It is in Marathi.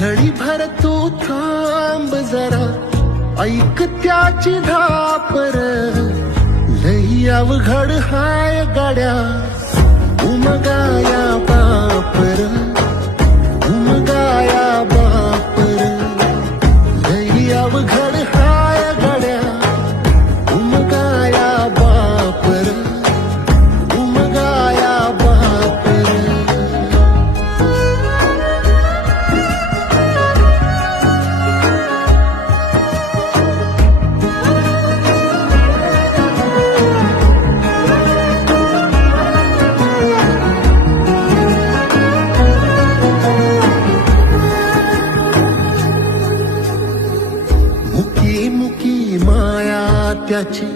घडी भर तू थांब जरा, ऐक त्याची धापर. लई अवघड हाय गाड्या, उमगाया बापर, उमगाया बापर. लई अवघड हाय गाड्या, उमगाया बापर, उमगाया बापर. मुकी मुकी माया त्याची,